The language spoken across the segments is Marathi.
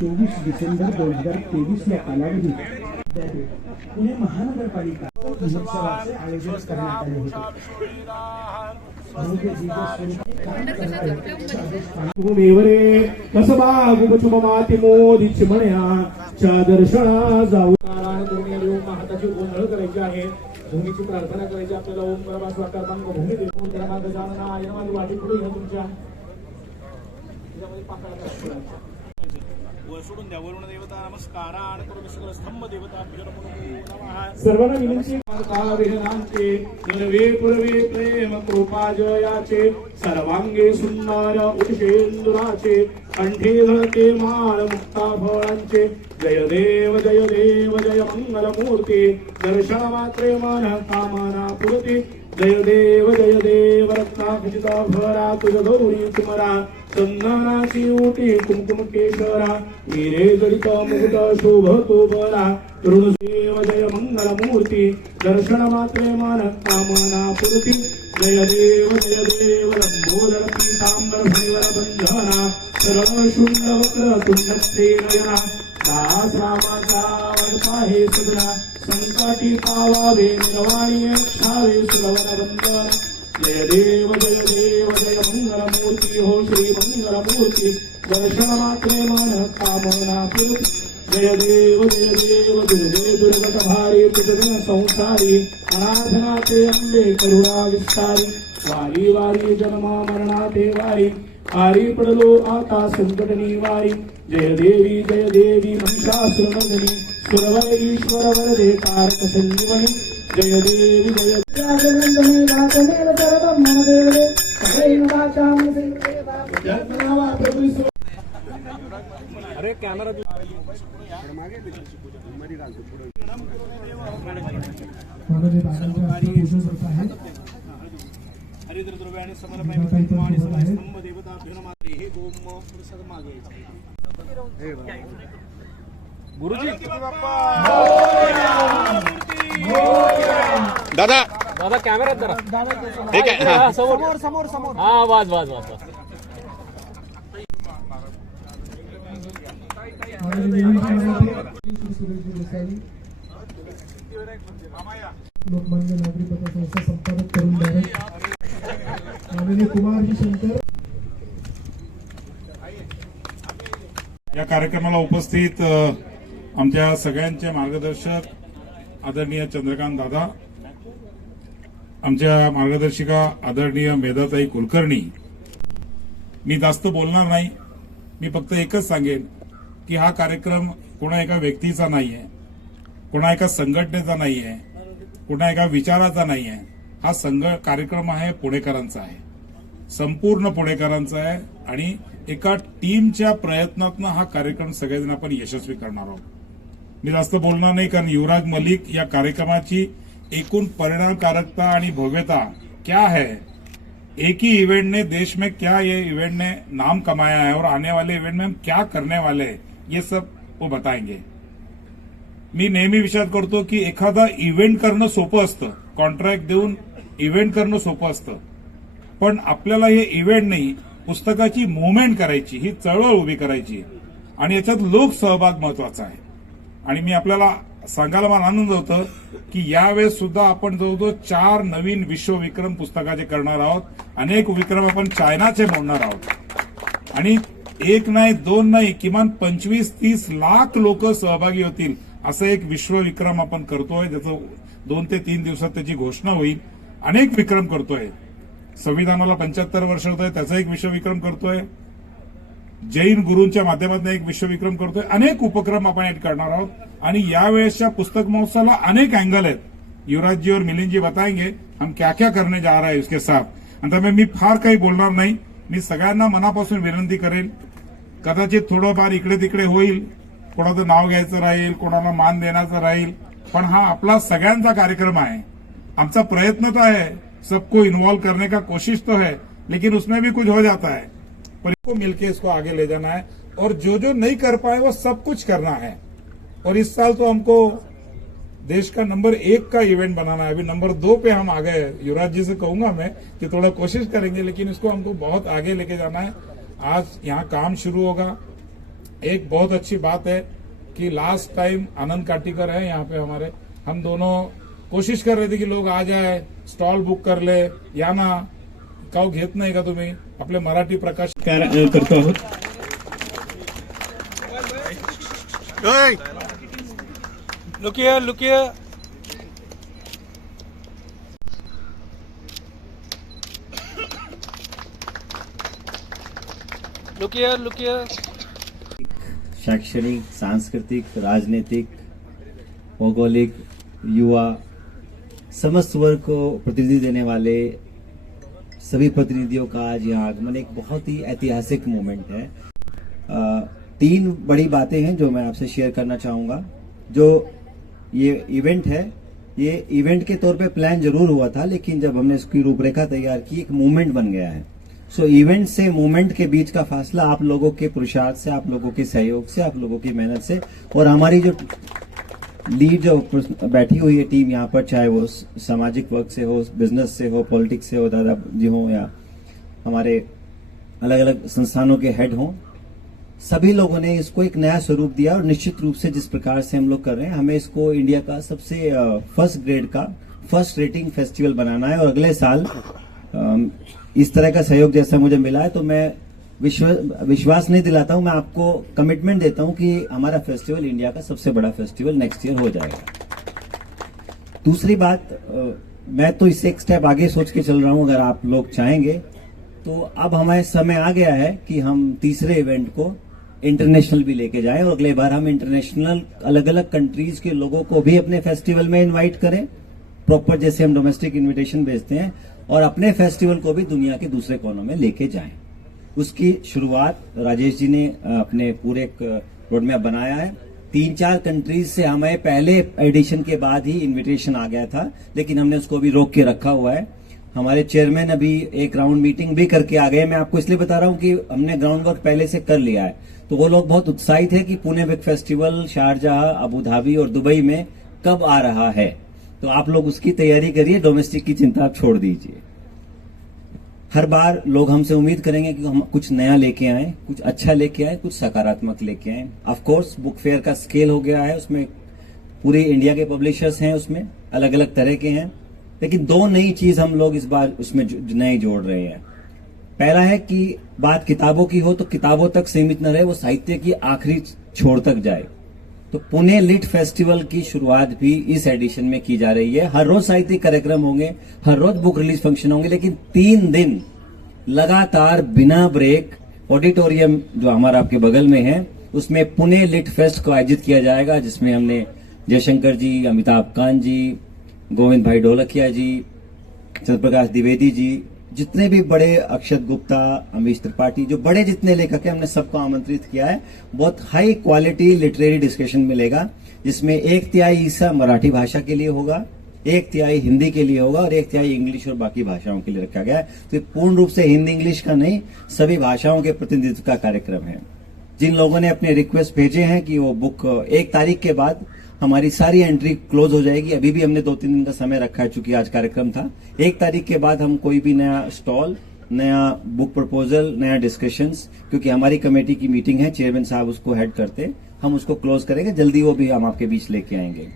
चोवीस डिसेंबर दोन हजार तेवीस या कालावधीत पुणे महानगरपालिका महोत्सवाचे आयोजन करण्यात आले होते. कसबा माती दर्शना जाऊ हाताची गोंधळ करायची आहे. भूमीची प्रार्थना करायची आपल्याला ओम परमास वाकार भूमी देऊन त्याला माग जाणं वाटी पुढे घ्या तुमच्या त्याच्यामध्ये पाकळा सोडून द्या. वरुण देवता नमस्कार. आणि करून सगळं स्तंभ देवता सर्वांना विनंती विहनांचे नवे पूर्वे प्रेम कृपा जयाचे. सर्वांगे सुंदर उषेंदुराचे कंठे धळते माळ मुक्ता फळांचे. जय देव जय देव जय मंगल मूर्ती दर्शन मात्रे मन कामना पुरती. जय देव जय देव रत्ना खचिता भरा तुझ गौरी तुमरा चंदनाची ओटी कुमकुम केशरा मीरे जडित मुकुट शोभतो बरा ऋणदेव जय मंगल मूर्ती दर्शन मात्रे मान कामना पूर्ती जय देव जय देव लंबोदर पीतांबर भैवर बंधना सरळ शुंड वक्र तुंड नयना दास रामाचा सगळा संकटी पावावे निर्वाणी क्षावे सुरवन बंधना जय देव जय देव जय मंगल हो श्री मंगल मूर्ती दर्शन मात्रे मन कामना पूर्ती जय देव जय देव दुर्गे दुर्गत भारी तुझन संसारी अनाथनाथे अंबे करुणा विस्तारी वारी वारी जन्मा मरणा ते वारी आरी पडलो आता संकट निवारी जय देवी जय देवी महिषासुरमर्दिनी सुरवर ईश्वर वरदे तारक संजीवनी श्रीदेवी जय जागरणे वाचने वचरदम मम देवदे सदैव वाचामि जन्मनावा प्रभु अरे कॅमेरा तू मागे मध्ये घालतो पुढे स्वागत आहे हरिद्र द्रव्य आणि समरपाय आणि समाज स्तंभ देवता अभिनमात्री हे गोम पुरुषात मागे गुरुजी. दादा. दादा कॅमेऱ्यात जरा. ठीक आहे. हा. समोर. समोर समोर हा वाज वाज वाज वाज. लोकमान्य नागरी पत्रसंस्था संपादक करून डायरेक्ट माननीय कुमारजी शंकर. या कार्यक्रमाला उपस्थित अ, आमच्या सगळ्यांचे मार्गदर्शक आदरणीय चंद्रकांत दादा आमच्या मार्गदर्शिका आदरणीय मेधाताई कुलकर्णी. मी जास्त बोलणार नाही मी फक्त एकच सांगेन की हा कार्यक्रम कोणा एका व्यक्तीचा नाही आहे कोणा एका संघटनेचा नाही आहे कोणा एका विचाराचा नाही आहे हा संघ कार्यक्रम आहे पुणेकरांचा आहे. संपूर्ण पुणेकरांचा आहे आणि एका टीमच्या प्रयत्नातनं हा कार्यक्रम सगळेजण आपण यशस्वी करणार आहोत. मी जास्त बोलणार नाही कारण युवराज मलिक या कार्यक्रमाची एकूण परिणामकारकता आणि भव्यता क्या है? एक ही इवेंट ने देश में क्या ये इवेंट ने नाम कमाया है और आने वाले इवेंट में हम क्या करने वाले ये सब वो बताएंगे। मी नेहमी विचार करतो की एखादा इव्हेंट करणं सोपं असतं कॉन्ट्रॅक्ट देऊन इव्हेंट करणं सोपं असतं. पण आपल्याला हे इव्हेंट नाही पुस्तकाची मुवमेंट करायची ही चळवळ उभी करायची. आणि याच्यात लोक सहभाग महत्त्वाचा आहे. आणि मी आपल्याला सांगायला मला आनंद होतं की यावेळेस सुद्धा आपण जवळजवळ चार नवीन विश्वविक्रम पुस्तकाचे करणार आहोत अनेक विक्रम आपण चायनाचे मोडणार आहोत. आणि एक नाही दोन नाही किमान पंचवीस तीस लाख लोक सहभागी होतील असं एक विश्वविक्रम आपण करतोय ज्याचं दोन ते तीन दिवसात त्याची घोषणा होईल. अनेक विक्रम करतोय. संविधानाला पंच्याहत्तर वर्ष होत आहे त्याचा एक विश्वविक्रम करतोय. जैन गुरूंच्या माध्यमातून एक विश्वविक्रम करतोय. अनेक उपक्रम आपण एड करणार आहोत. आणि यावेळेसच्या पुस्तक महोत्सवाला अनेक अँगल आहेत. युवराज जी और मिलिंद जी बताएंगे हम क्या क्या करने जा रहे हैं उसके साथ. आणि त्यामुळे मी फार काही बोलणार नाही. मी सगळ्यांना मनापासून विनंती करेन. कदाचित थोडंफार इकडे तिकडे होईल. कोणाचं नाव घ्यायचं राहील कोणाला मान देण्याचं राहील. पण हा आपला सगळ्यांचा कार्यक्रम आहे. आमचा प्रयत्न तो आहे. सबको इन्वॉल्व करने का कोशिश तो है. लेकिन उसमें भी कुछ हो जाता है. पर मिलके इसको आगे ले जाना है। और जो जो नहीं कर पाए, वो सब कुछ करना है। और इस साल तो हमको देश का नंबर एक का इवेंट बनाना है। अभी नंबर दो पे हम आ गए युवराज जी से कहूँगा मैं कि थोड़ा कोशिश करेंगे, लेकिन इसको हमको बहुत आगे लेके जाना है। आज यहाँ काम शुरू होगा। एक बहुत अच्छी बात है कि लास्ट टाइम आनंद काटीकर है यहाँ पे हमारे। हम दोनों कोशिश कर रहे थे कि लोग आ जाए स्टॉल बुक कर ले, या ना। काव घेत नाही का तुम्ही आपले मराठी प्रकाश कार- करतो आहोत. Look here, look here. शैक्षणिक सांस्कृतिक राजनीतिक भौगोलिक युवा समस्त वर्ग को प्रतिनिधि देने वाले सभी प्रतिनिधियों का आज यहाँ आगमन एक बहुत ही ऐतिहासिक मोमेंट है। तीन बड़ी बातें हैं जो मैं आपसे शेयर करना चाहूँगा। जो ये इवेंट है ये इवेंट के तौर पे प्लान ज़रूर हुआ था लेकिन जब हमने इसकी रूपरेखा तैयार की एक मूवमेंट बन गया है। सो so, इवेंट से मूवमेंट के बीच का फासला आप लोगों के पुरुषार्थ से आप लोगों के सहयोग से आप लोगों की मेहनत से और हमारी जो लीड जो बैठी हुई है टीम यहाँ पर, चाहे वो सामाजिक वर्क से हो, बिज़नेस से हो, पॉलिटिक्स से हो, दादा जी हो या हमारे अलग अलग संस्थानों के हेड हों, सभी लोगों ने इसको एक नया स्वरूप दिया और निश्चित रूप से जिस प्रकार से हम लोग कर रहे हैं, हमें इसको इंडिया का सबसे फ़र्स्ट ग्रेड का फ़र्स्ट रेटिंग फेस्टिवल बनाना है और अगले साल इस तरह का सहयोग जैसा मुझे मिला है तो मैं विश्व, विश्वास नहीं दिलाता हूँ, मैं आपको कमिटमेंट देता हूँ कि हमारा फेस्टिवल इंडिया का सबसे बड़ा फेस्टिवल नेक्स्ट ईयर हो जाएगा। दूसरी बात मैं तो इससे एक स्टेप आगे सोच के चल रहा हूँ, अगर आप लोग चाहेंगे तो अब हमारे समय आ गया है कि हम तीसरे इवेंट को इंटरनेशनल भी लेके जाएँ और अगले बार हम इंटरनेशनल अलग अलग कंट्रीज़ के लोगों को भी अपने फेस्टिवल में इनवाइट करें। प्रॉपर जैसे हम डोमेस्टिक इनविटेशन भेजते हैं और अपने फेस्टिवल को भी दुनिया के दूसरे कोनों में लेके जाएँ। उसकी शुरुआत राजेश जी ने अपने पूरे रोड मैप बनाया है। तीन चार कंट्रीज़ से हमें पहले एडिशन के बाद ही इनविटेशन आ गया था, लेकिन हमने उसको भी रोक के रखा हुआ है। हमारे चेयरमैन अभी एक राउंड मीटिंग भी करके आ गए। मैं आपको इसलिए बता रहा हूँ कि हमने ग्राउंड वर्क पहले से कर लिया है। तो वो लोग बहुत उत्साहित है कि Pune big festival Sharjah Abu Dhabi और दुबई में कब आ रहा है। तो आप लोग उसकी तैयारी करिए डोमेस्टिक की चिंता आप छोड़ दीजिए। हर बार लोग हमसे उम्मीद करेंगे कि हम कुछ नया लेके आए, कुछ अच्छा लेके आए, कुछ सकारात्मक लेके आए। ऑफ़ कोर्स बुक फेयर का स्केल हो गया है, उसमें पूरे इंडिया के पब्लिशर्स हैं, उसमें अलग अलग तरह के हैं। लेकिन दो नई चीज़ हम लोग इस बार उसमें नए जोड़ रहे हैं। पहला है कि बात किताबों की हो तो किताबों तक सीमित न रहे, वो साहित्य की आखिरी छोर तक जाए। तो पुणे लिट फेस्टिवल की शुरुआत भी इस एडिशन में की जा रही है। हर रोज साहित्यिक कार्यक्रम होंगे, हर रोज बुक रिलीज़ फ़ंक्शन होंगे, लेकिन तीन दिन लगातार बिना ब्रेक ऑडिटोरियम जो हमारा आपके बगल में है, उसमें पुणे लिट फेस्ट को आयोजित किया जाएगा, जिसमें हमने जयशंकर जी, अमिताभ कांत जी, गोविंद भाई ढोलकिया जी, चंद्रप्रकाश द्विवेदी जी जितने भी बड़े अक्षत गुप्ता, अमीश त्रिपाठी, जो बड़े जितने लेखक हैं, हमने सबको आमंत्रित किया है। बहुत हाई क्वालिटी लिटरेरी डिस्कशन मिलेगा, जिसमें एक तिहाई हिस्सा मराठी भाषा के लिए होगा, एक तिहाई हिंदी के लिए होगा, और एक तिहाई इंग्लिश और बाकी भाषाओं के लिए रखा गया है। तो पूर्ण रूप से हिंदी इंग्लिश का नहीं, सभी भाषाओं के प्रतिनिधित्व का कार्यक्रम है। जिन लोगों ने अपने रिक्वेस्ट भेजे हैं कि वो बुक एक तारीख के बाद हमारी सारी एंट्री क्लोज हो जाएगी। अभी भी हमने दो तीन दिन का समय रखा है, चूँकि आज कार्यक्रम था। एक तारीख के बाद हम कोई भी नया स्टॉल नया बुक प्रपोजल नया डिस्कशन क्योंकि हमारी कमेटी की मीटिंग है चेयरमैन साहब उसको हेड करते, हम उसको क्लोज करेंगे। जल्दी वो भी हम आपके बीच लेके आएँगे।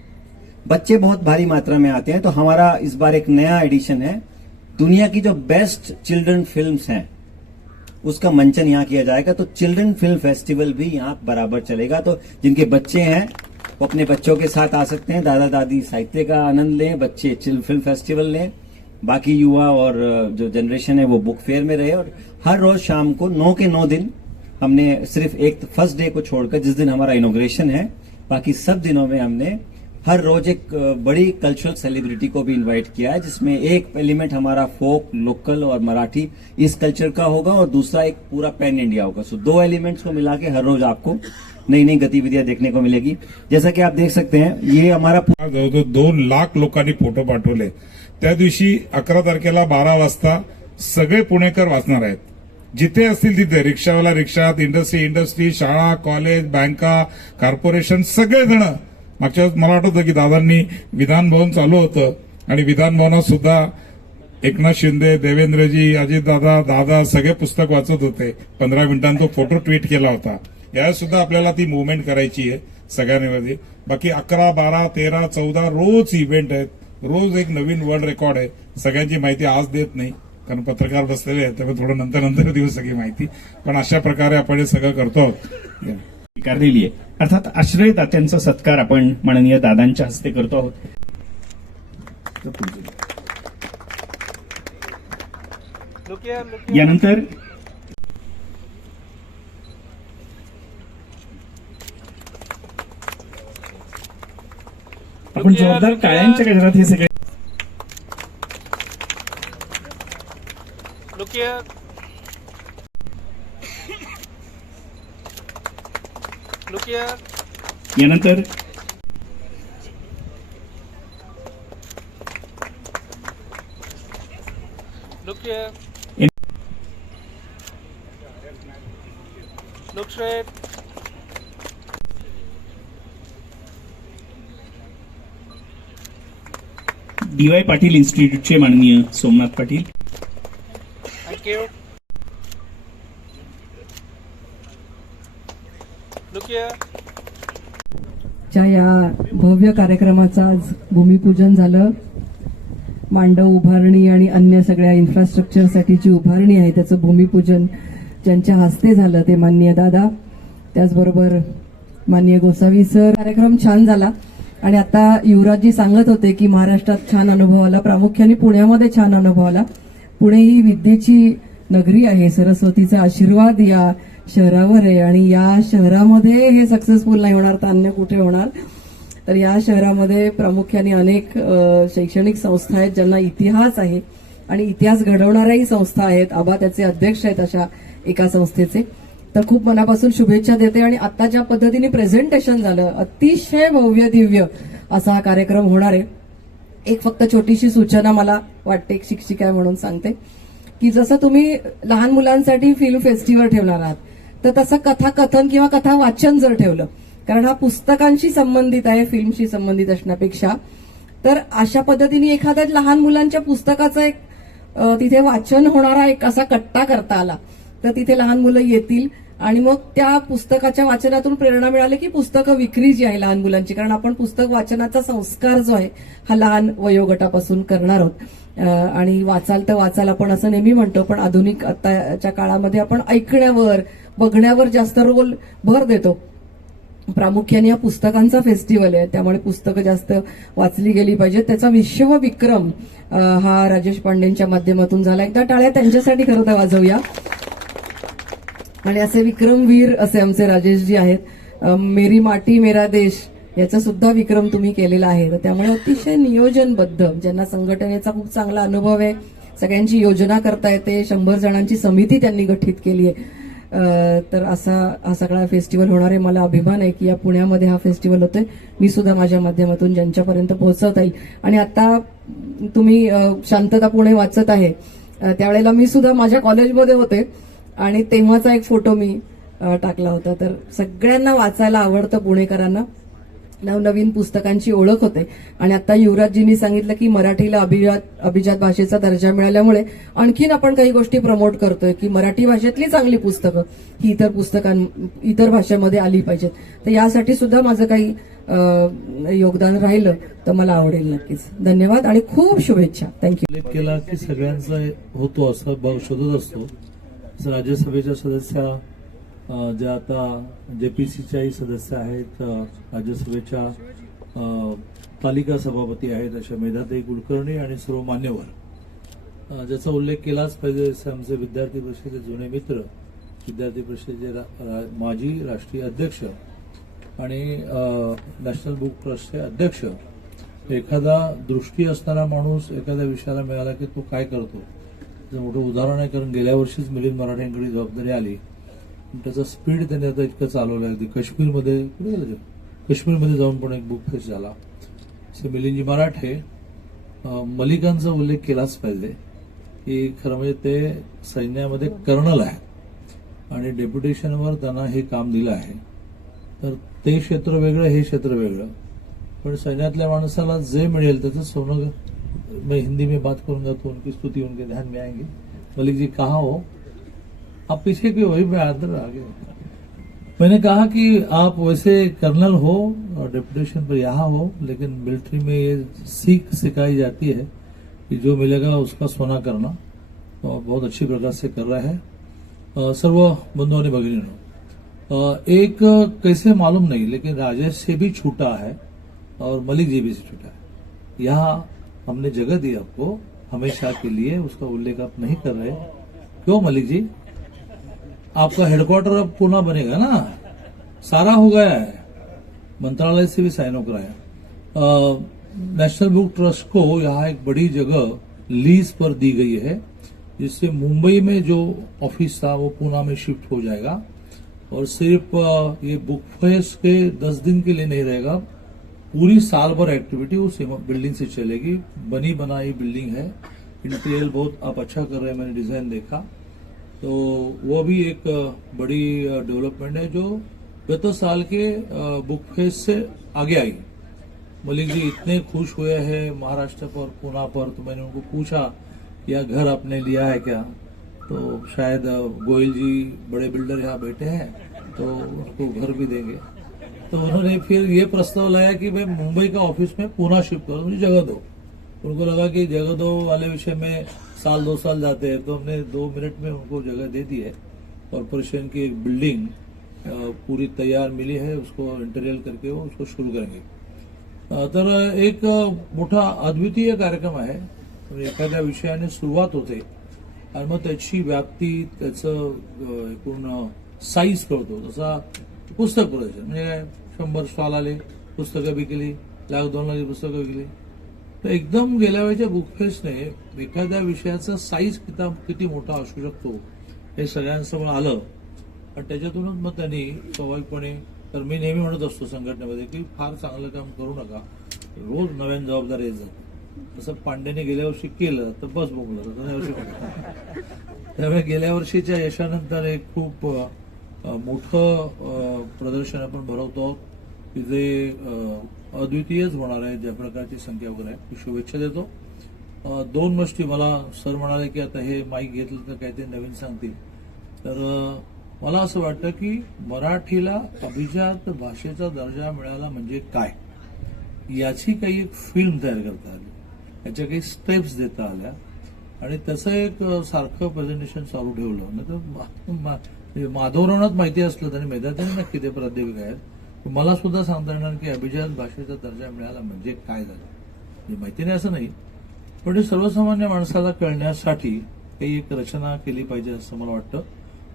बच्चे बहुत भारी मात्रा में आते हैं तो हमारा इस बार एक नया एडिशन है। दुनिया की जो बेस्ट चिल्ड्रन फ़िल्म हैं, उसका मंचन यहाँ किया जाएगा। तो चिल्ड्रन फ़िल्म फेस्टिवल भी यहाँ बराबर चलेगा। तो जिनके बच्चे हैं वो अपने बच्चों के साथ आ सकते हैं दादा दादी साहित्य का आनंद लें, बच्चे चिल फ़िल्म फेस्टिवल लें, बाकी युवा और जो जनरेशन है वो बुक फेयर में रहे और हर रोज शाम को नौ के नौ दिन हमने सिर्फ़ एक फ़र्स्ट डे को छोड़कर जिस दिन हमारा इनोग्रेशन है, बाकी सब दिनों में हमने हर रोज एक बड़ी कल्चरल सेलिब्रिटी को भी इनवाइट किया है, जिसमें एक एलिमेंट हमारा फोक, लोकल और मराठी इस कल्चर का होगा और दूसरा एक पूरा पैन इंडिया होगा। सो दो एलिमेंट्स को मिला के हर रोज आपको नई नई गतिविधियां देखने को मिलेगी। जैसा कि आप देख सकते हैं ये हमारा जवळजवळ दोन लाख लोकांनी फोटो पाठवले. त्या दिवशी अकरा तारखेला बारा वाजता सगळे पुणेकर वाचणार आहेत. जिथे असतील तिथे रिक्षावाला रिक्षात इंडस्ट्री इंडस्ट्री शाळा कॉलेज बँका कॉर्पोरेशन सगळेजण. मागच्या मला आठवतं की दादांनी विधानभवन चालू होतं आणि विधानभवनात सुद्धा एकनाथ शिंदे देवेंद्रजी अजितदादा दादा सगळे पुस्तक वाचत होते. पंधरा मिनिटांचा फोटो ट्विट केला होता. यावेळेस सुद्धा आपल्याला ती मुवमेंट करायची आहे सगळ्यांमध्ये बाकी अकरा बारा तेरा चौदा रोज इव्हेंट आहेत. रोज एक नवीन वर्ल्ड रेकॉर्ड आहे. सगळ्यांची माहिती आज देत नाही कारण पत्रकार बसलेले आहेत त्यामुळे थोडं नंतर नंतर देऊ सगळी माहिती. पण अशा प्रकारे आपण हे सगळं करतो आहोत. या. स्वीकारलेली आहे. अर्थात आश्रयदात्यांचा सत्कार आपण माननीय दादांच्या हस्ते करतो आहोत. यानंतर आपण जबाबदार टाळ्यांच्या गजरात हे सगळे Look here. Look here. यानंतर Look here. In- Look straight. D Y Patil इन्स्टिट्यूटचे माननीय सोमनाथ पाटील. च्या या भव्य कार्यक्रमाचं आज भूमिपूजन झालं. मांडव उभारणी आणि अन्य सगळ्या इन्फ्रास्ट्रक्चरसाठीची उभारणी आहे त्याचं भूमिपूजन ज्यांच्या हस्ते झालं ते माननीय दादा. त्याचबरोबर माननीय गोसावी सर. कार्यक्रम छान झाला. आणि आता युवराजजी सांगत होते की महाराष्ट्रात छान अनुभव आला. प्रामुख्याने पुण्यामध्ये छान अनुभव आला. पुणे ही विद्येची नगरी आहे. सरस्वतीचा आशीर्वाद या शहरावर आहे आणि या शहरामध्ये हे सक्सेसफुल नाही होणार तर अन्य कुठे होणार? तर या शहरामध्ये प्रामुख्याने अनेक शैक्षणिक संस्था आहेत ज्यांना इतिहास आहे. आणि इतिहास घडवणाऱ्याही संस्था आहेत. आबा त्याचे अध्यक्ष आहेत अशा एका संस्थेचे. तर खूप मनापासून शुभेच्छा देते आणि आता ज्या पद्धतीने प्रेझेंटेशन झालं अतिशय भव्य दिव्य असा हा कार्यक्रम होणार आहे. एक फक्त छोटीशी सूचना मला वाटते एक शिक्षिका म्हणून सांगते की जसं तुम्ही लहान मुलांसाठी फिल्म फेस्टिवल ठेवणार आहात तर तसं कथा कथन किंवा कथा वाचन जर ठेवलं कारण हा पुस्तकांशी संबंधित आहे फिल्मशी संबंधित असण्यापेक्षा तर अशा पद्धतीने एखाद्या लहान मुलांच्या पुस्तकाचं एक तिथे वाचन होणारा एक असा कट्टा करता आला तर तिथे लहान मुलं येतील आणि मग त्या पुस्तकाच्या वाचनातून प्रेरणा मिळाली की पुस्तकं विक्री जी आहे लहान मुलांची कारण आपण पुस्तक वाचनाचा संस्कार जो आहे हा लहान वयोगटापासून करणार आहोत. आणि वाचाल तर वाचाल आपण असं नेहमी म्हणतो पण आधुनिक आताच्या काळामध्ये आपण ऐकण्यावर बघण्यावर जास्त रोल भर देतो. प्रामुख्याने या पुस्तकांचा फेस्टिवल आहे त्यामुळे पुस्तकं जास्त वाचली गेली पाहिजेत. त्याचा विश्वविक्रम विक्रम हा राजेश पांडेंच्या माध्यमातून झाला. एकदा टाळ्या त्यांच्यासाठी खरं तर वाजवूया. आणि असे विक्रमवीर असे आमचे राजेशजी आहेत. मेरी माटी मेरा देश याचा सुद्धा विक्रम तुम्ही केलेला आहे. तर त्यामुळे अतिशय नियोजनबद्ध ज्यांना संघटनेचा खूप चांगला अनुभव आहे सगळ्यांची योजना करता येते शंभर जणांची समिती त्यांनी गठीत केली आहे. तर असा हा सगळा फेस्टिवल होणार आहे. मला अभिमान आहे की या पुण्यामध्ये हा फेस्टिवल होतोय. मी सुद्धा माझ्या माध्यमातून ज्यांच्यापर्यंत पोहोचवता येईल. आणि आता तुम्ही शांतता पुणे वाचत आहे. त्यावेळेला मी सुद्धा माझ्या कॉलेजमध्ये होते. आणि तेव्हाचा एक फोटो मी टाकला होता. तर सगळ्यांना वाचायला आवडतं पुणेकरांना. नवनवीन पुस्तकांची ओळख होते. आणि आता युवराजजींनी सांगितलं की मराठीला अभिजात अभिजात भाषेचा दर्जा मिळाल्यामुळे आणखीन आपण काही गोष्टी प्रमोट करतोय की मराठी भाषेतली चांगली पुस्तकं ही इतर पुस्तकां इतर भाषेमध्ये आली पाहिजेत. तर यासाठी सुद्धा माझं काही योगदान राहिलं तर मला आवडेल नक्कीच. धन्यवाद आणि खूप शुभेच्छा. थँक्यू केला की सगळ्यांचा होतो असं भाव शोधत असतो. राज्यसभेच्या सदस्या ज्या आता जे पी सीच्याही सदस्य आहेत राज्यसभेच्या तालिका सभापती आहेत अशा मेधाताई कुलकर्णी आणि सर्व मान्यवर ज्याचा उल्लेख केलाच पाहिजे असे आमचे विद्यार्थी परिषदेचे जुने मित्र विद्यार्थी परिषदेचे रा- रा- माजी राष्ट्रीय अध्यक्ष आणि नॅशनल बुक ट्रस्टचे अध्यक्ष. एखादा दृष्टी असणारा माणूस एखाद्या विषयाला मिळाला की तो काय करतो? त्याचं मोठं उदाहरण आहे कारण गेल्या वर्षीच मिलिंद मराठ्यांकडे जबाबदारी आली. पण त्याचं स्पीड त्यांनी आता इतकं चालवलं आहे अगदी. काश्मीरमध्ये कुठे गेलं ते? काश्मीरमध्ये जाऊन पण एक बुक फेस्ट झाला. असे मिलिंदजी मराठे मलिकांचा उल्लेख केलाच पाहिजे. की खरं म्हणजे ते सैन्यामध्ये कर्नल आहेत. आणि डेप्युटेशनवर त्यांना हे काम दिलं आहे. तर ते क्षेत्र वेगळं हे क्षेत्र वेगळं. पण सैन्यातल्या माणसाला जे मिळेल त्याचं सोनं मैं हिंदी में बात करूँगा तो उनकी स्तुति उनके ध्यान में आएँगी। मलिक जी कहा हो? आप पीछे क्यों वही मैं आदर आगे मैंने कहा कि आप वैसे कर्नल हो और डिप्यूटेशन पर यहाँ हो लेकिन मिलिट्री में ये सीख सिखाई जाती है कि जो मिलेगा उसका सोना करना। और बहुत अच्छी प्रकार से कर रहा है। सर्व बंधुओं ने भगिनीनों अ, एक कैसे मालूम नहीं लेकिन राजेश से भी छूटा है और मलिक जी भी से छूटा है। यहाँ हमने जगह दी आपको, हमेशा के लिए, उसका उल्लेख आप नहीं कर रहे। क्यों, मलिक जी? आपका हेडक्वार्टर अब पुणे बनेगा ना? सारा हो गया है। मंत्रालय से भी साइन ऑफ़ कराया। नेशनल बुक ट्रस्ट को यहाँ एक बड़ी जगह लीज पर दी गई है, जिससे मुंबई में जो ऑफ़िस था, वो पूना में शिफ्ट हो जाएगा। और सिर्फ़ ये बुक फेस्ट के दस दिन के लिए नहीं रहेगा पूरी साल भर एक्टिविटी उस बिल्डिंग से चलेगी। बनी बनाई बिल्डिंग है। इंटीरियर बहुत आप अच्छा कर रहे हैं, मैंने डिज़ाइन देखा। तो वो भी एक बड़ी डेवलपमेंट है जो गत साल के बुक फेस्ट से आगे आई। मलिक जी, इतने खुश हुए हैं महाराष्ट्र पर पूना पर तो मैंने उनको पूछा यह घर आपने लिया है क्या? तो शायद गोयल जी बड़े बिल्डर यहाँ बैठे हैं तो उनको घर भी देंगे। तो उन्होंने फिर ये प्रस्ताव लाया कि भाई मुंबई का ऑफ़िस में पूना शिफ्ट करो, मुझे जगह दो। उनको लगा कि जगह दो वाले विषय में साल, दो साल जाते हैं तो हमने दो मिनट में उनको जगह दे दी है। कॉरपोरेशन की एक बिल्डिंग पूरी तैयार मिली है, उसको इंटीरियर करके वो उसको शुरू करेंगे। तर एक मोठा अद्वितीय कार्यक्रम आहे। म्हणजे एखाद्या विषयाने सुरुवात होते आणि मग त्याची व्याप्ती, त्याचं एकूण साईज कळतो. तसा पुस्तक प्रदर्शन म्हणजे काय? शंभर स्टॉल आले पुस्तकं विकली लाख दोन लाख पुस्तकं विकली. तर एकदम गेल्या वेळेच्या बुकफेस्टने एखाद्या विषयाचा साईज किता किती मोठा असू शकतो हे सगळ्यांसमोर आलं. आणि त्याच्यातूनच मग त्यांनी स्वाभाविकपणे तर मी नेहमी म्हणत असतो संघटनेमध्ये की फार चांगलं काम करू नका. रोज नव्यान जबाबदारी येत जाते. तसं पांडेने गेल्या वर्षी केलं तर बस बोंगलं तर त्यामुळे गेल्या वर्षीच्या यशानंतर एक खूप मोठं प्रदर्शन आपण भरवतो आहोत की जे अद्वितीयच होणार आहे ज्या प्रकारची संख्या वगैरे आहे ती शुभेच्छा देतो. दोन गोष्टी मला सर म्हणाले की आता हे माईक घेतलं तर काहीतरी नवीन सांगतील. तर मला असं वाटतं की मराठीला अभिजात भाषेचा दर्जा मिळाला म्हणजे काय? याची काही एक फिल्म तयार करता आली. याच्या काही स्टेप्स देता आल्या. आणि त्याचं एक सारखं प्रेझेंटेशन चालू ठेवलं. नाही तर म्हणजे मा- माधवरावनात माहिती असलं तरी मेधातानी नक्की ते प्राध्यापक आहेत. मला सुद्धा सांगता येणार की अभिजात भाषेचा दर्जा मिळाला म्हणजे काय झालं? म्हणजे माहिती नाही असं नाही पण सर्वसामान्य माणसाला कळण्यासाठी काही एक रचना केली पाहिजे असं मला वाटतं.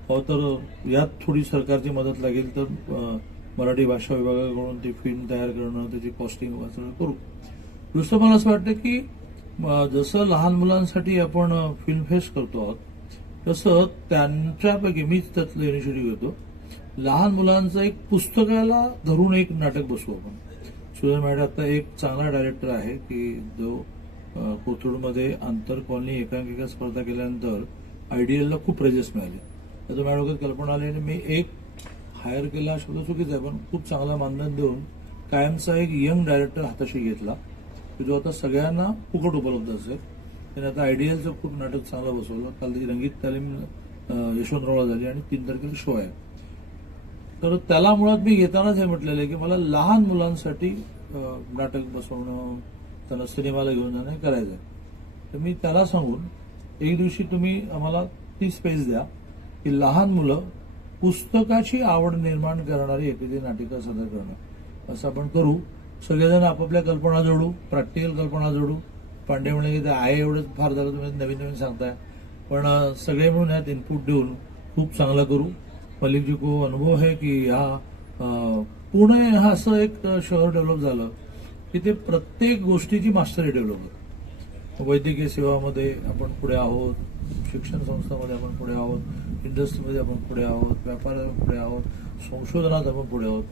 हो तर यात थोडी सरकारची मदत लागेल तर मराठी भाषा विभागाकडून ती फिल्म तयार करणं त्याची कॉस्टिंग सगळं करू. दुसरं मला असं वाटतं की जसं लहान मुलांसाठी आपण फिल्म फेस्ट करतो आहोत तसं त्यांच्यापैकी मीच त्यातलं इनिशिएटिव्ह घेतो. लहान मुलांचं एक पुस्तकाला धरून एक नाटक बसू आपण. सुधीर मॅडम आता एक चांगला डायरेक्टर आहे की जो कोथरूडमध्ये आंतर कॉलनी एकांकिका स्पर्धा केल्यानंतर आयडियलला खूप प्रेजेस मिळाले. त्याचं मॅडम डोक्यात कल्पना आली आणि मी एक हायर केला शब्द चुकीचा आहे पण खूप चांगला मानधन देऊन कायमचा एक यंग डायरेक्टर हाताशी घेतला की जो आता सगळ्यांना फुकट उपलब्ध असेल. त्याने आता आयडियलचं खूप नाटक चांगलं बसवलं. काल ती रंगीत तालीम अ, यशवंतरावला झाली आणि तीन तारखेला शो आहे. तर त्याला मुळात मी घेतानाच हे म्हटलेलं आहे की मला लहान मुलांसाठी नाटक बसवणं त्यांना सिनेमाला घेऊन जाणं हे करायचं आहे तर मी त्याला सांगून एक दिवशी तुम्ही आम्हाला ती स्पेस द्या की लहान मुलं पुस्तकाची आवड निर्माण करणारी एखादी नाटिका सादर करणं. असं आपण करू. सगळेजण आपापल्या कल्पना जोडू प्रॅक्टिकल कल्पना जोडू. पांडे म्हणे की आहे एवढंच फार झालं तुम्ही नवीन नवीन सांगताय. पण सगळे मिळून यात इनपुट देऊन खूप चांगलं करू. मलिकजी को अनुभव आहे की हा पुणे हा असं एक शहर डेव्हलप झालं की ते प्रत्येक गोष्टीची मास्टरी डेव्हलप होतं. वैद्यकीय सेवामध्ये आपण पुढे आहोत शिक्षण संस्थांमध्ये आपण पुढे आहोत इंडस्ट्रीमध्ये आपण पुढे आहोत व्यापारात पुढे आहोत संशोधनात आपण पुढे आहोत.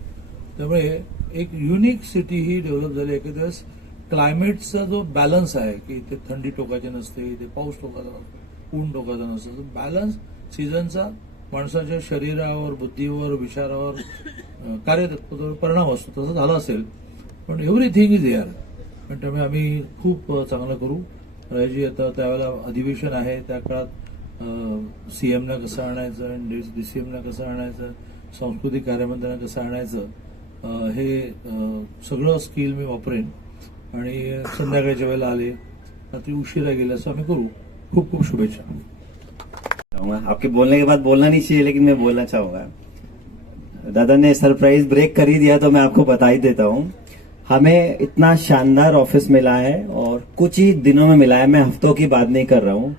त्यामुळे एक युनिक सिटी ही डेव्हलप झाली. एखाद्या वेळेस क्लायमेटचा जो बॅलन्स आहे की इथे थंडी टोकाची नसते इथे पाऊस टोकाचा नसतो ऊन टोकाचा नसतो बॅलन्स सीझनचा माणसाच्या शरीरावर बुद्धीवर विचारावर अं, परिणाम असतो. तसं झाला असेल पण एव्हरीथिंग इज एअर पण त्यामुळे आम्ही खूप चांगलं करू. रायजी आता त्यावेळेला अधिवेशन आहे त्या काळात सीएमना कसं आणायचं आणि एमना कसं आणायचं सांस्कृतिक कार्यमंत्र्यांना कसं आणायचं हे सगळं स्किल मी वापरेन. आणि संध्याकाळच्या वेळेला आले रात्री उशिरा गेले, असं आम्ही करू. खूप खूप शुभेच्छा. आपके बोलने के बाद बोलना नहीं चाहिए, लेकिन मैं बोलना चाहूँगा. दादा ने सरप्राइज़ ब्रेक कर ही दिया तो मैं आपको बता ही देता हूँ. हमें इतना शानदार ऑफ़िस मिला है और कुछ ही दिनों में मिला है. मैं हफ्तों की बात नहीं कर रहा हूँ.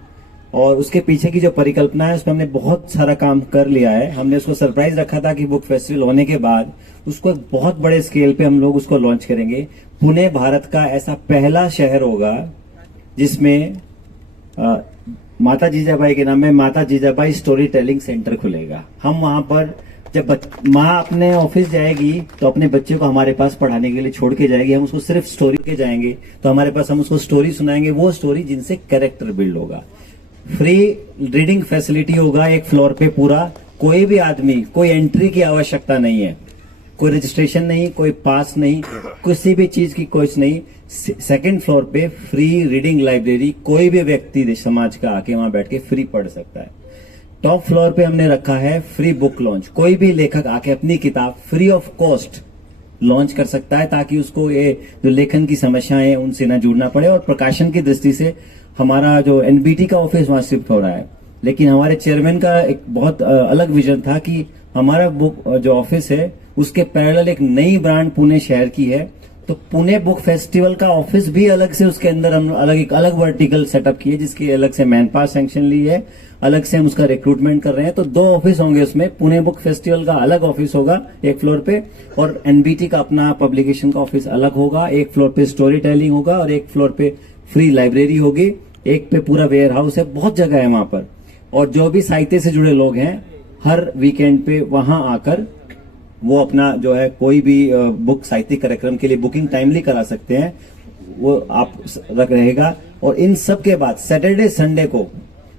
और उसके पीछे की जो परिकल्पना है उसमें हमने बहुत सारा काम कर लिया है। हमने उसको सरप्राइज़ रखा था कि बुक फेस्टिवल होने के बाद उसको एक बहुत बड़े स्केल पे हम लोग उसको लॉन्च करेंगे। पुणे भारत का ऐसा पहला शहर होगा जिसमें अ, माता जीजाबाई के नाम में माता जीजाबाई स्टोरी टेलिंग सेंटर खुलेगा। हम वहाँ पर जब माँ अपने ऑफ़िस जाएगी तो अपने बच्चे को हमारे पास पढ़ाने के लिए छोड़ के जाएगी। हम उसको सिर्फ़ स्टोरी के जाएँगे तो हमारे पास हम उसको स्टोरी सुनाएँगे वो स्टोरी जिनसे कैरेक्टर बिल्ड होगा। फ्री रीडिंग फैसिलिटी होगा एक फ्लोर पे पूरा। कोई भी आदमी, कोई एंट्री की आवश्यकता नहीं है। कोई रजिस्ट्रेशन नहीं, कोई पास नहीं, किसी भी चीज़ की कोई नहीं। सेकंड फ्लोर पे फ्री रीडिंग लाइब्रेरी कोई भी व्यक्ति समाज का आके वहाँ बैठ के फ्री पढ़ सकता है। टॉप फ्लोर पे हमने रखा है फ्री बुक लॉन्च कोई भी लेखक आके अपनी किताब फ्री ऑफ़ कॉस्ट लॉन्च कर सकता है ताकि उसको ये जो लेखन की समस्याएँ उनसे ना जुड़ना पड़े और प्रकाशन की दृष्टि से हमारा जो एनबीटी का ऑफ़िस वहाँ शिफ्ट हो रहा है। लेकिन हमारे चेयरमैन का एक बहुत अलग विजन था कि हमारा बुक जो ऑफ़िस है, उसके पैरेलल एक नई ब्रांड पुणे शहर की है। तो पुणे बुक फेस्टिवल का ऑफ़िस भी अलग से उसके अंदर हम अलग, एक अलग वर्टिकल सेटअप किए, जिसकी अलग से मैन पावर सैंक्शन ली है, अलग से हम उसका रिक्रूटमेंट कर रहे हैं। तो दो ऑफ़िस होंगे उसमें, पुणे बुक फेस्टिवल का अलग ऑफ़िस होगा एक फ्लोर पे, और एनबीटी का अपना पब्लिकेशन का ऑफ़िस अलग होगा। एक फ्लोर पे स्टोरी टेलिंग होगा और एक फ्लोर पे फ्री लाइब्रेरी होगी। एक पे पूरा वेयर हाउस है, बहुत जगह है वहाँ पर। और जो भी साहित्य से जुड़े लोग हैं, हर वीकेंड पे वहाँ आकर वो अपना जो है, कोई भी बुक साहित्य कार्यक्रम के लिए बुकिंग टाइमली करा सकते हैं। वो आप रख रहेगा। और इन सब के बाद सैटरडे संडे को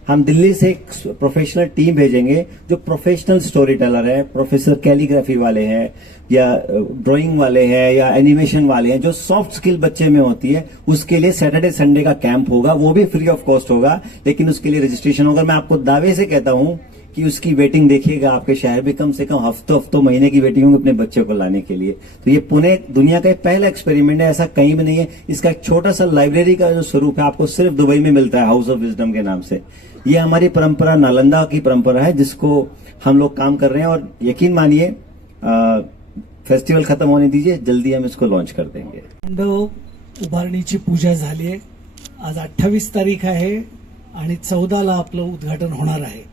हम दिल्ली से एक प्रोफेशनल टीम भेजेंगे, जो प्रोफेशनल स्टोरी टेलर है प्रोफेसर कैलीग्राफी वाले हैं, या ड्राइंग वाले हैं, या एनिमेशन वाले हैं, जो सॉफ्ट स्किल बच्चे में होती है, उसके लिए सैटरडे संडे का कैंप होगा। वो भी फ्री ऑफ़ कॉस्ट होगा, लेकिन उसके लिए रजिस्ट्रेशन होगा। मैं आपको दावे से कहता हूँ कि उसकी वेटिंग देखिएगा, आपके शहर में कम से कम हफ्तों हफ्तों, महीने की वेटिंग होगी अपने बच्चे को लाने के लिए। तो ये पुणे दुनिया का पहला एक्सपेरिमेंट है, ऐसा कहीं भी नहीं है। इसका एक छोटा सा लाइब्रेरी का जो स्वरूप है, आपको सिर्फ़ दुबई में मिलता है हाउस ऑफ़ विजडम के नाम से। ये हमारी परंपरा नालंदा की परंपरा है जिसको हम लोग काम कर रहे हैं और यकीन मानिए फेस्टिवल खत्म होने दीजिए जल्दी हम इसको लॉन्च कर देंगे। उभारणीची पूजा झाली आहे. आज अठ्ठावीस तारीख आहे आणि चौदाला आपलं उद्घाटन होणार आहे.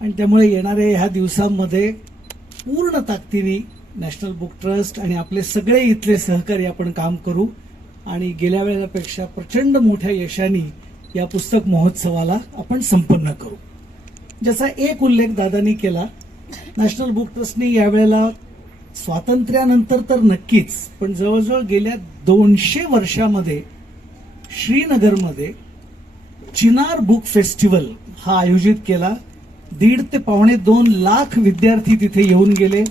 आणि त्यामुळे येणाऱ्या ह्या दिवसांमध्ये पूर्ण ताकदीने नॅशनल बुक ट्रस्ट आणि आपले सगळे इथले सहकारी आपण काम करू. आणि गेल्या वेळेपेक्षा प्रचंड मोठ्या यशाने या पुस्तक महोत्सवाला आपण संपन्न करू. ज्याचा एक उल्लेख दादानी केला नॅशनल बुक ट्रस्टने यावेळेला स्वातंत्र्यानंतर तर नक्कीच पण जवळजवळ गेल्या दोनशे वर्षामध्ये श्रीनगरमध्ये चिनार बुक फेस्टिवल हा आयोजित केला. दीड ते पावणे दोन लाख विद्यार्थी तिथे येऊन गेले.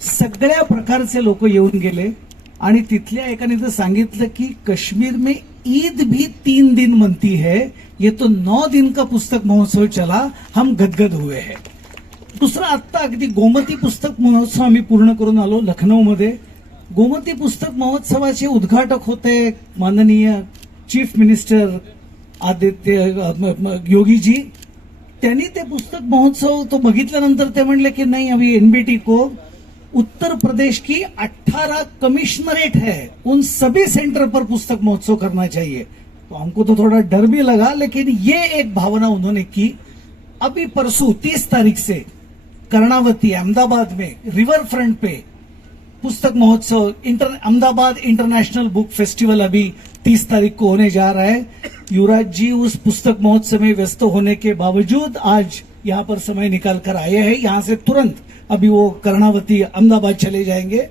सगळ्या प्रकारचे लोक येऊन गेले. आणि तिथल्या एकाने तर सांगितलं की काश्मीर में ईद भी तीन दिन मनती है। ये तो नौ दिन का पुस्तक महोत्सव चला हम गदगद हुए हैं। दुसरा आत्ता अगदी गोमती पुस्तक महोत्सव आम्ही पूर्ण करून आलो लखनौमध्ये। गोमती पुस्तक महोत्सवाचे उद्घाटक होते माननीय चीफ मिनिस्टर आदित्य योगीजी। त्यांनी ते पुस्तक महोत्सव तो बघितल्यानंतर ते म्हणले की नाही अभी एनबीटी को उत्तर प्रदेश की 18 कमिश्नरेट है। उन सभी सेंटर पर पुस्तक महोत्सव करना चाहिए। तो हमको तो थोड़ा डर भी लगा, लेकिन ये एक भावना उन्होंने की। अभी परसों तीस तारीख से कर्णावती, अहमदाबाद में रिवर फ्रंट पे पुस्तक महोत्सव, inter, Ahmedabad international book festival अभी तीस तारीख को होने जा रहा है। युवराज जी, उस पुस्तक महोत्सव में व्यस्त होने के बावजूद आज यहाँ पर समय निकाल कर आए हैं। यहाँ से तुरंत अभी वो कर्णावती अहमदाबाद चले जाएँगे।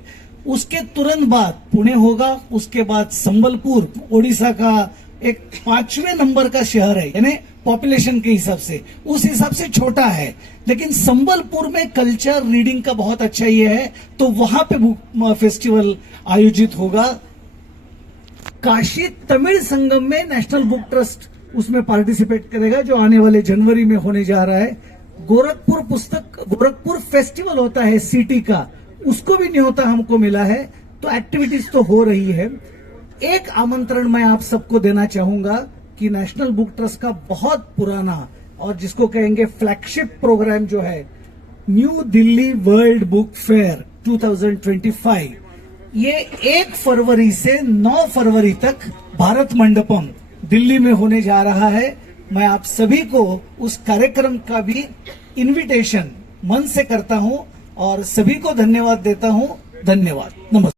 उसके तुरंत बाद पुणे होगा, उसके बाद संबलपुर, ओडिशा का एक पाँचवें नंबर का शहर है, यानी पॉपुलेशन के हिसाब से। उस हिसाब से छोटा है। लेकिन संबलपुर में कल्चर रीडिंग का बहुत अच्छा ये है तो वहाँ पे बुक फेस्टिवल आयोजित होगा। काशी तमिल संगम में नेशनल बुक ट्रस्ट उसमें पार्टिसिपेट करेगा, जो आने वाले जनवरी में होने जा रहा है। गोरखपुर पुस्तक, गोरखपुर फेस्टिवल होता है सिटी का। उसको भी न्योता हमको मिला है। तो एक्टिविटीज़ तो हो रही है। एक आमंत्रण मैं आप सबको देना चाहूँगा कि नेशनल बुक ट्रस्ट का बहुत पुराना और जिसको कहेंगे फ्लैगशिप प्रोग्राम जो है New Delhi world book fair 2025 ये एक फरवरी से 9 फरवरी तक भारत मंडपम दिल्ली में होने जा रहा है। मैं आप सभी को उस कार्यक्रम का भी इनविटेशन मन से करता हूँ और सभी को धन्यवाद देता हूँ। धन्यवाद। नमस्कार।